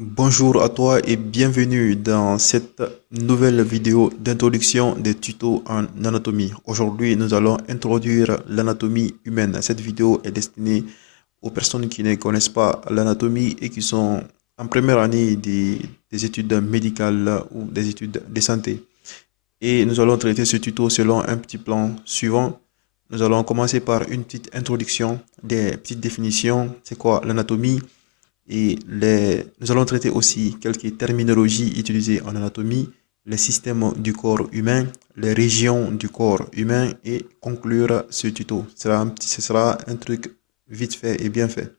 Bonjour à toi et bienvenue dans cette nouvelle vidéo d'introduction des tutos en anatomie. Aujourd'hui, nous allons introduire l'anatomie humaine. Cette vidéo est destinée aux personnes qui ne connaissent pas l'anatomie et qui sont en première année des études médicales ou des études de santé. Et nous allons traiter ce tuto selon un petit plan suivant. Nous allons commencer par une petite introduction, des petites définitions. C'est quoi l'anatomie? Nous allons traiter aussi quelques terminologies utilisées en anatomie, les systèmes du corps humain, les régions du corps humain et conclure ce tuto. Ce sera un truc vite fait et bien fait.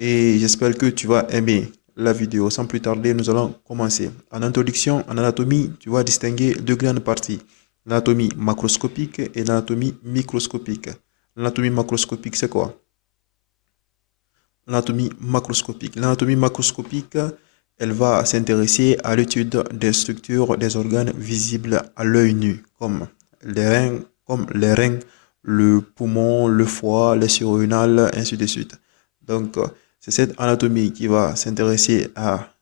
Et j'espère que tu vas aimer la vidéo. Sans plus tarder, nous allons commencer. En introduction, en anatomie, tu vas distinguer deux grandes parties. L'anatomie macroscopique et l'anatomie microscopique. L'anatomie macroscopique, c'est quoi? L'anatomie macroscopique. L'anatomie macroscopique, elle va s'intéresser à l'étude des structures des organes visibles à l'œil nu, comme les reins, le poumon, le foie, les surrénales, ainsi de suite. Donc, c'est cette anatomie qui va s'intéresser à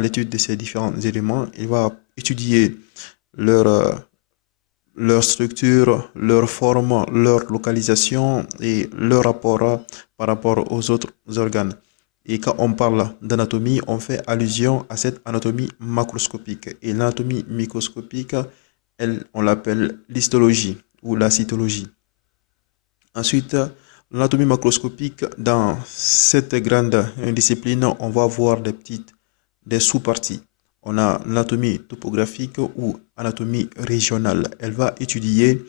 l'étude de ces différents éléments. Il va étudier leur, euh, leur structure, leur forme, leur localisation et leur rapport par rapport aux autres organes. Et quand on parle d'anatomie, on fait allusion à cette anatomie macroscopique. Et l'anatomie microscopique, elle, on l'appelle l'histologie ou la cytologie. Ensuite, l'anatomie macroscopique, dans cette grande discipline, on va voir des sous-parties. On a l'anatomie topographique ou anatomie régionale. Elle va étudier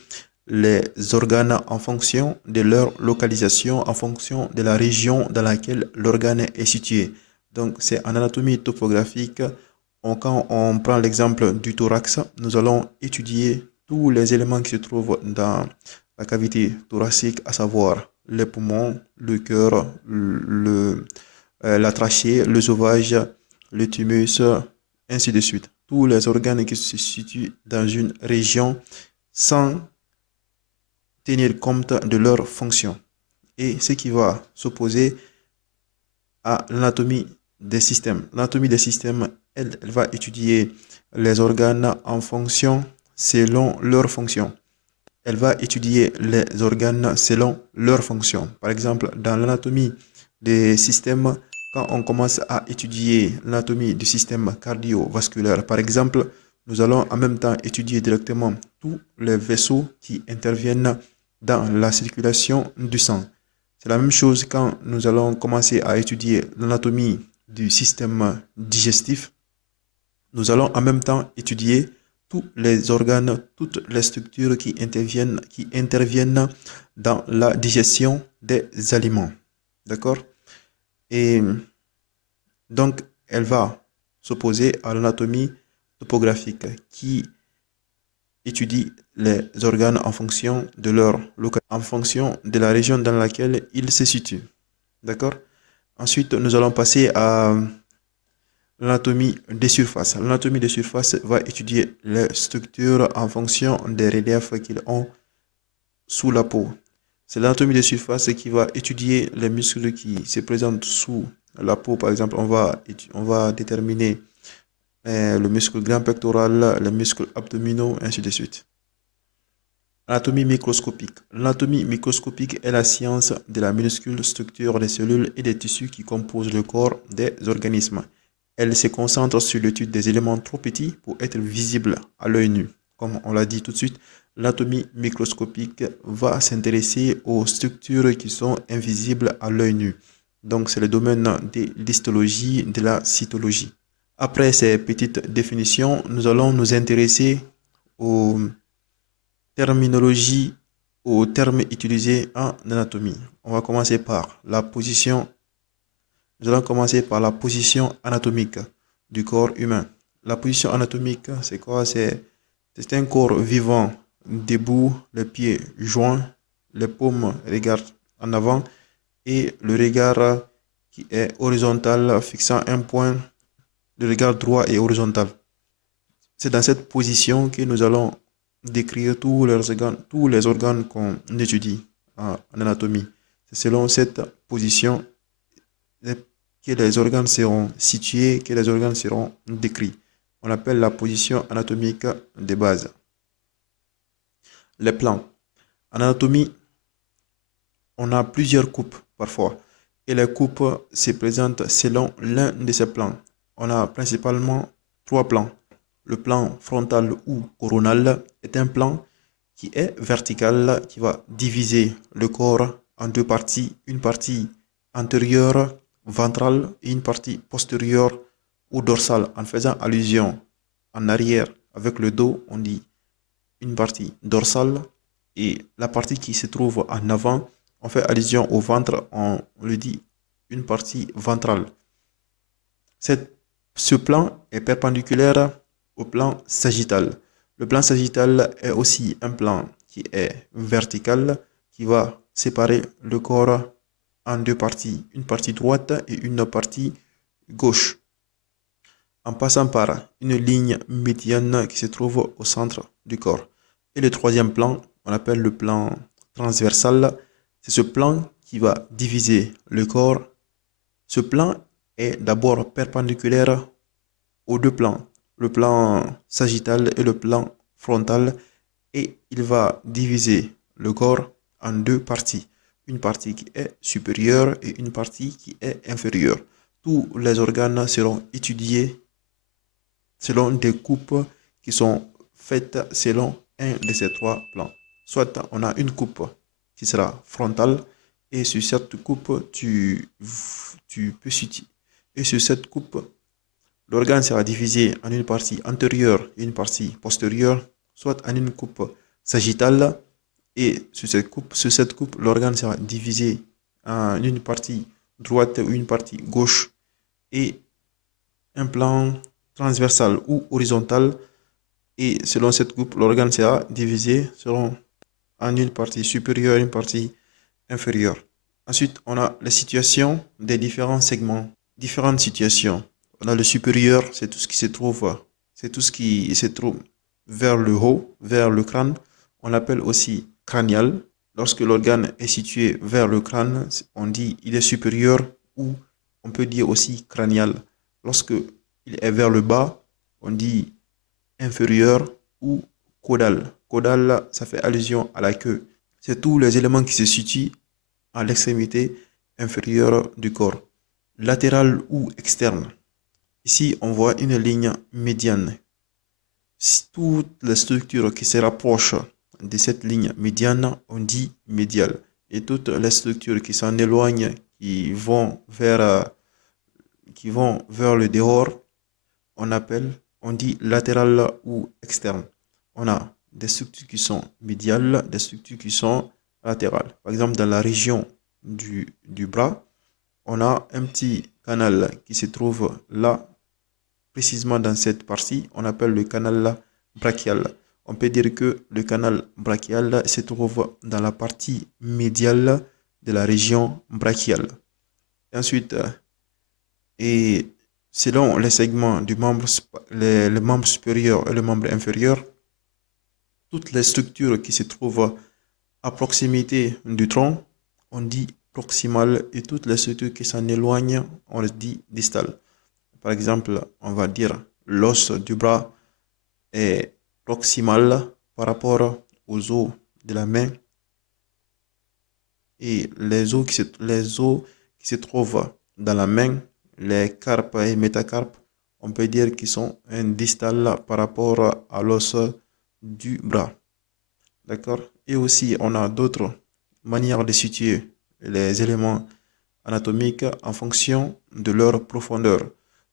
les organes en fonction de leur localisation, en fonction de la région dans laquelle l'organe est situé. Donc, c'est en anatomie topographique. Quand on prend l'exemple du thorax, nous allons étudier tous les éléments qui se trouvent dans la cavité thoracique, à savoir les poumons, le cœur, la trachée, le sauvage, le thymus, ainsi de suite. Tous les organes qui se situent dans une région sans tenir compte de leur fonction. Et ce qui va s'opposer à l'anatomie des systèmes. L'anatomie des systèmes, elle va étudier les organes en fonction selon leur fonction. Elle va étudier les organes selon leur fonction. Par exemple, dans l'anatomie des systèmes, quand on commence à étudier l'anatomie du système cardiovasculaire, par exemple, nous allons en même temps étudier directement tous les vaisseaux qui interviennent dans la circulation du sang. C'est la même chose quand nous allons commencer à étudier l'anatomie du système digestif. Nous allons en même temps étudier tous les organes, toutes les structures qui interviennent dans la digestion des aliments. D'accord? Et donc, elle va s'opposer à l'anatomie topographique qui étudie les organes en fonction de leur localisation, en fonction de la région dans laquelle ils se situent. D'accord? Ensuite, nous allons passer à l'anatomie des surfaces. L'anatomie des surfaces va étudier les structures en fonction des reliefs qu'ils ont sous la peau. C'est l'anatomie des surfaces qui va étudier les muscles qui se présentent sous la peau. Par exemple, on va déterminer le muscle grand pectoral, les muscles abdominaux, ainsi de suite. Anatomie microscopique. L'anatomie microscopique est la science de la minuscule structure des cellules et des tissus qui composent le corps des organismes. Elle se concentre sur l'étude des éléments trop petits pour être visibles à l'œil nu. Comme on l'a dit tout de suite, l'anatomie microscopique va s'intéresser aux structures qui sont invisibles à l'œil nu. Donc, c'est le domaine de l'histologie, de la cytologie. Après ces petites définitions, nous allons nous intéresser aux terminologies, aux termes utilisés en anatomie. On va commencer par la position. Nous allons commencer par la position anatomique du corps humain. La position anatomique, c'est quoi? C'est un corps vivant, debout, les pieds joints, les paumes regardent en avant et le regard qui est horizontal fixant un point, le regard droit et horizontal. C'est dans cette position que nous allons décrire tous les organes qu'on étudie en anatomie. C'est selon cette position, que les organes seront situés, que les organes seront décrits. On appelle la position anatomique de base. Les plans. En anatomie, on a plusieurs coupes parfois. Et les coupes se présentent selon l'un de ces plans. On a principalement 3 plans. Le plan frontal ou coronal est un plan qui est vertical, qui va diviser le corps en 2 parties. Une partie antérieure, ventrale, et une partie postérieure ou dorsale. En faisant allusion en arrière avec le dos, on dit une partie dorsale. Et la partie qui se trouve en avant, on fait allusion au ventre, on le dit une partie ventrale. Ce plan est perpendiculaire au plan sagittal. Le plan sagittal est aussi un plan qui est vertical, qui va séparer le corps en 2 parties, une partie droite et une partie gauche, en passant par une ligne médiane qui se trouve au centre du corps. Et le 3e plan, on appelle le plan transversal. C'est ce plan qui va diviser le corps. Ce plan est d'abord perpendiculaire aux 2 plans, le plan sagittal et le plan frontal, et il va diviser le corps en 2 parties, une partie qui est supérieure et une partie qui est inférieure. Tous les organes seront étudiés selon des coupes qui sont faites selon un de ces 3 plans. Soit on a une coupe qui sera frontale, et sur cette coupe, tu peux situer. Et sur cette coupe, l'organe sera divisé en une partie antérieure et une partie postérieure, soit en une coupe sagittale. Et sur cette coupe, l'organe sera divisé en une partie droite ou une partie gauche, et un plan transversal ou horizontal. Et selon cette coupe, l'organe sera divisé en une partie supérieure et une partie inférieure. Ensuite, on a la situation des différents segments, différentes situations. On a le supérieur, c'est tout ce qui se trouve, vers le haut, vers le crâne. On l'appelle aussi crânial. Lorsque l'organe est situé vers le crâne, on dit il est supérieur, ou on peut dire aussi crânial. Lorsque il est vers le bas, on dit inférieur ou caudal. Caudal, ça fait allusion à la queue. C'est tous les éléments qui se situent à l'extrémité inférieure du corps. Latéral ou externe. Ici, on voit une ligne médiane. Toutes les structures qui se rapprochent de cette ligne médiane, on dit médial. Et toutes les structures qui s'en éloignent, qui vont vers le dehors, on dit latéral ou externe. On a des structures qui sont médiales, des structures qui sont latérales. Par exemple, dans la région du bras, on a un petit canal qui se trouve là, précisément dans cette partie. On appelle le canal brachial. On peut dire que le canal brachial se trouve dans la partie médiale de la région brachiale. Ensuite, et selon les segments du membre, le membre supérieur et le membre inférieur, toutes les structures qui se trouvent à proximité du tronc, on dit proximal, et toutes les structures qui s'en éloignent, on les dit distal. Par exemple, on va dire l'os du bras est proximal par rapport aux os de la main, et les os qui se trouvent dans la main, les carpes et métacarpes, on peut dire qu'ils sont un distal par rapport à l'os du bras. D'accord? Et aussi, on a d'autres manières de situer les éléments anatomiques en fonction de leur profondeur.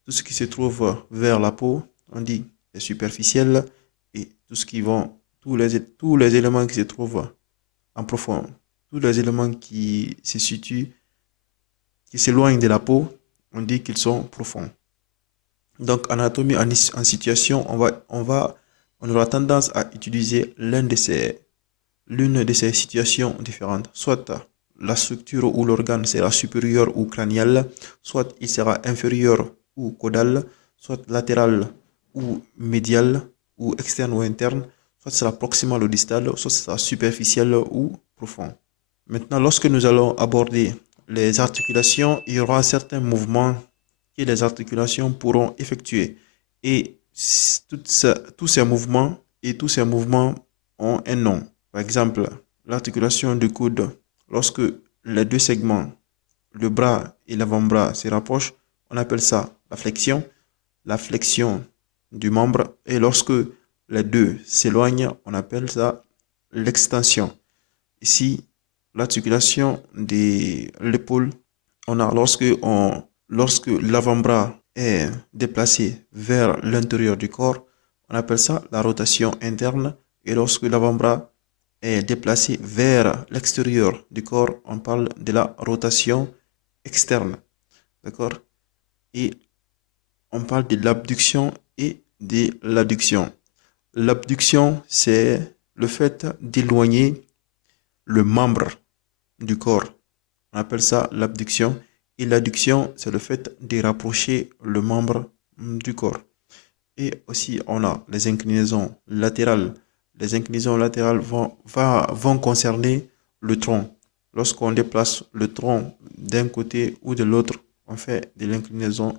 Tout ce qui se trouve vers la peau, on dit est superficiel, et tous les éléments qui se trouvent en profond, tous les éléments qui se situent, qui s'éloignent de la peau, on dit qu'ils sont profonds. Donc, en anatomie, en situation, on aura tendance à utiliser l'une de ces situations différentes. Soit la structure ou l'organe sera supérieur ou crânial, soit il sera inférieur ou caudal, soit latéral ou médial, ou externe ou interne, soit sera proximal ou distal, soit sera superficiel ou profond. Maintenant, lorsque nous allons aborder les articulations, il y aura certains mouvements que les articulations pourront effectuer. Et tous ces mouvements ont un nom. Par exemple, l'articulation du coude, lorsque les deux segments, le bras et l'avant-bras se rapprochent, on appelle ça la flexion du membre. Et lorsque les deux s'éloignent, on appelle ça l'extension. Ici, l'articulation de l'épaule, on a lorsque l'avant-bras est déplacé vers l'intérieur du corps, on appelle ça la rotation interne. Et lorsque l'avant-bras est déplacé vers l'extérieur du corps, on parle de la rotation externe. D'accord? Et on parle de l'abduction et de l'adduction. L'abduction, c'est le fait d'éloigner le membre du corps. On appelle ça l'abduction. Et l'adduction, c'est le fait de rapprocher le membre du corps. Et aussi, on a les inclinaisons latérales. Les inclinaisons latérales vont concerner le tronc. Lorsqu'on déplace le tronc d'un côté ou de l'autre, on fait de l'inclinaison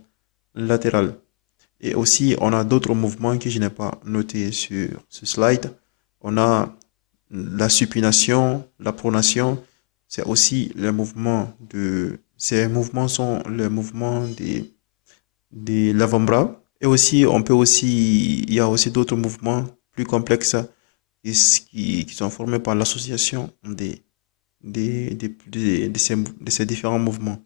latérale. Et aussi, on a d'autres mouvements que je n'ai pas notés sur ce slide. On a la supination, la pronation. C'est aussi les mouvements ces mouvements sont les mouvements de l'avant-bras. Et aussi, il y a aussi d'autres mouvements plus complexes qui sont formés par l'association de ces différents mouvements.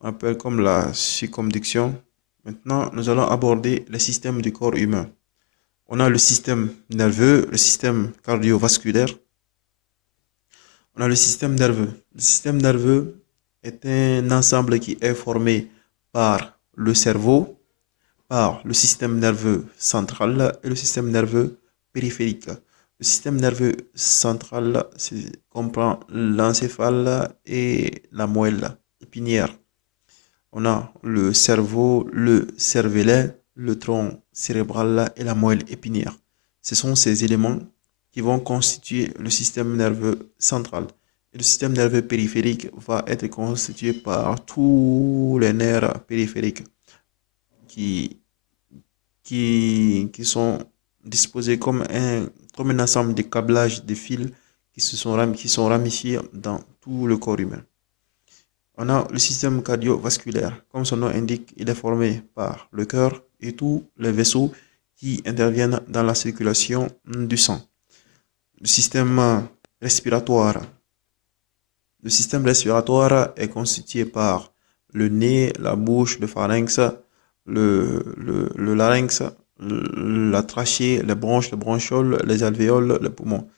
On appelle comme la circumduction. Maintenant, nous allons aborder les systèmes du corps humain. On a le système nerveux, le système cardiovasculaire. On a le système nerveux. Le système nerveux est un ensemble qui est formé par le cerveau, par le système nerveux central et le système nerveux périphérique. Le système nerveux central comprend l'encéphale et la moelle épinière. On a le cerveau, le cervelet, le tronc cérébral et la moelle épinière. Ce sont ces éléments qui vont constituer le système nerveux central. Et le système nerveux périphérique va être constitué par tous les nerfs périphériques qui sont disposés comme un ensemble de câblages, de fils qui sont ramifiés dans tout le corps humain. On a le système cardiovasculaire. Comme son nom indique, il est formé par le cœur et tous les vaisseaux qui interviennent dans la circulation du sang. Le système respiratoire. Le système respiratoire est constitué par le nez, la bouche, le pharynx, le larynx, la trachée, les bronches, les bronchioles, les alvéoles, les poumons.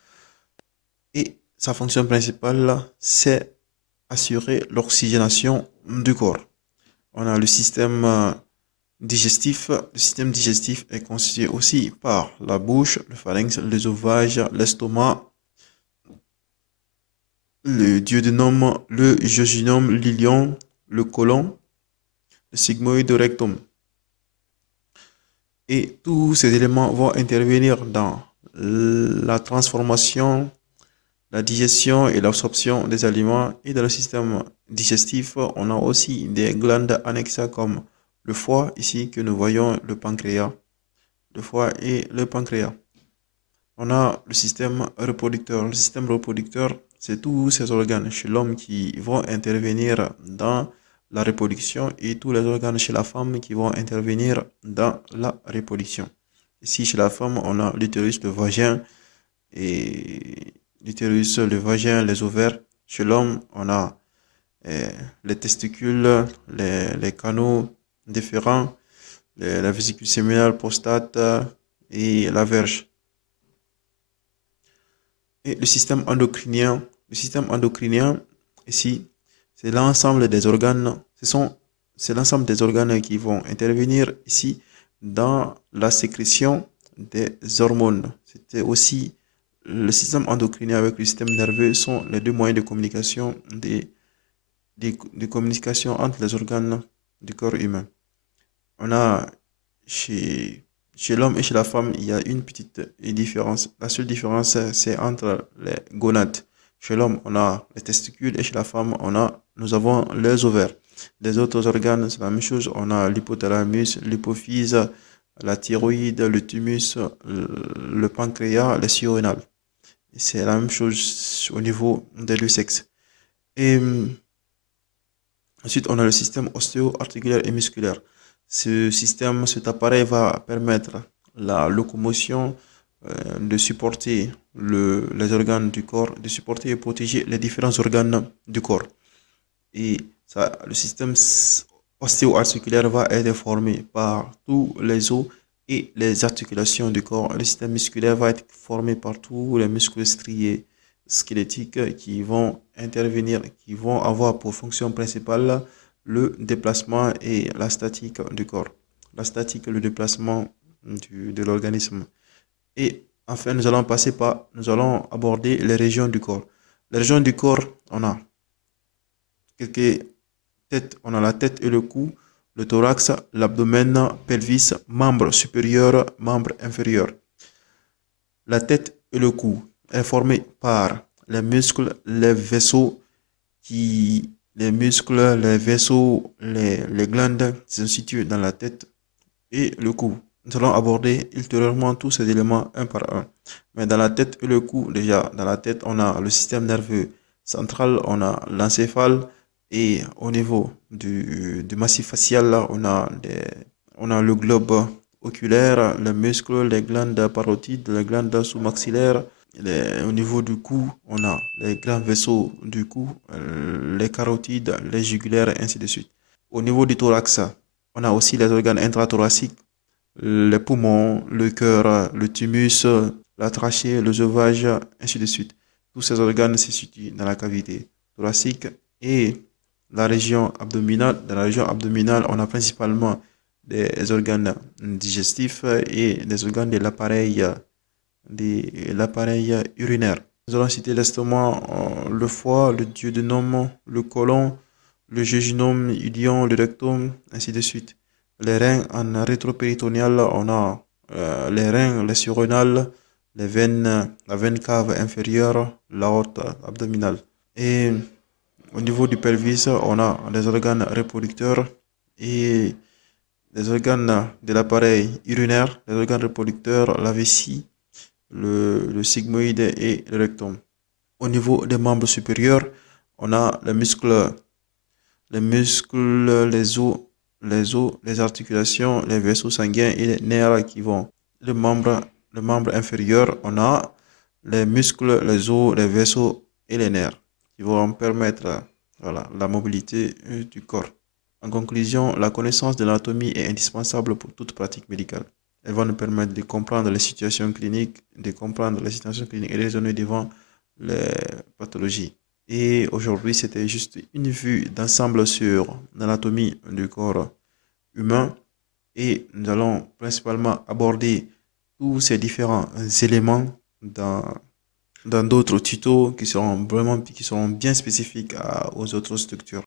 Et sa fonction principale, c'est assurer l'oxygénation du corps. On a le système digestif. Le système digestif est constitué aussi par la bouche, le pharynx, l'œsophage, l'estomac, le duodénum, le jejunum, l'ilion, le côlon, le sigmoïde rectum. Et tous ces éléments vont intervenir dans la transformation, la digestion et l'absorption des aliments. Et dans le système digestif, on a aussi des glandes annexes comme le foie, ici que nous voyons le pancréas, le foie et le pancréas. On a le système reproducteur. Le système reproducteur, c'est tous ces organes chez l'homme qui vont intervenir dans la reproduction et tous les organes chez la femme qui vont intervenir dans la reproduction. Ici, chez la femme, on a l'utérus, le vagin, et l'utérus, le vagin, les ovaires. Chez l'homme, on a les testicules, les canaux déférents, la vésicule séminale, prostate et la verge. Et le système endocrinien, ici, c'est l'ensemble des organes, c'est l'ensemble des organes qui vont intervenir ici dans la sécrétion des hormones. C'était aussi le système endocrinien avec le système nerveux sont les deux moyens de communication de communication entre les organes du corps humain. On a chez l'homme et chez la femme, il y a une petite différence. La seule différence, c'est entre les gonades. Chez l'homme, on a les testicules et chez la femme, on a nous avons les ovaires. Les autres organes, c'est la même chose. On a l'hypothalamus, l'hypophyse, la thyroïde, le thymus, le pancréas, les surrénales. C'est la même chose au niveau des deux sexes. Et ensuite, on a le système ostéo-articulaire et musculaire. Cet appareil va permettre la locomotion, de supporter les organes du corps, de supporter et protéger les différents organes du corps. Et ça, le système ostéo-articulaire va être formé par tous les os et les articulations du corps. Le système musculaire va être formé par tous les muscles striés squelettiques qui vont intervenir, qui vont avoir pour fonction principale le déplacement et la statique du corps. La statique, le déplacement de l'organisme. Et enfin, nous allons aborder les régions du corps. Les régions du corps, on a quelques têtes, on a la tête et le cou, le thorax, l'abdomen, pelvis, membres supérieurs, membres inférieurs. La tête et le cou est formé par les muscles, les vaisseaux, les muscles, les vaisseaux, les glandes qui sont situés dans la tête et le cou. Nous allons aborder ultérieurement tous ces éléments un par un. Mais dans la tête et le cou, déjà, dans la tête, on a le système nerveux central, on a l'encéphale, et au niveau du massif facial, là, on a le globe oculaire, les muscles, les glandes parotides, les glandes sous-maxillaires. Au niveau du cou, on a les grands vaisseaux du cou, les carotides, les jugulaires, et ainsi de suite. Au niveau du thorax, on a aussi les organes intrathoraciques, les poumons, le cœur, le thymus, la trachée, l'œsophage, ainsi de suite. Tous ces organes se situent dans la cavité thoracique et la région abdominale. Dans la région abdominale, on a principalement des organes digestifs et des organes de l'appareil urinaire. Nous allons citer l'estomac, le foie, le duodénum, le côlon, le jéjunum, iléon, le rectum, ainsi de suite. Les reins en rétropéritonéal, on a les reins, les surrénales, les veines, la veine cave inférieure, l'aorte abdominale. Et au niveau du pelvis, on a les organes reproducteurs et les organes de l'appareil urinaire, les organes reproducteurs, la vessie, le sigmoïde et le rectum. Au niveau des membres supérieurs, on a les muscles, les os, les articulations, les vaisseaux sanguins et les nerfs qui vont. Le membre inférieur, on a les muscles, les os, les vaisseaux et les nerfs qui vont permettre la mobilité du corps. En conclusion, la connaissance de l'anatomie est indispensable pour toute pratique médicale. Elle va nous permettre de comprendre les situations cliniques, et raisonner devant les pathologies. Et aujourd'hui, c'était juste une vue d'ensemble sur l'anatomie du corps humain. Et nous allons principalement aborder tous ces différents éléments dans d'autres tutos qui seront bien spécifiques aux autres structures.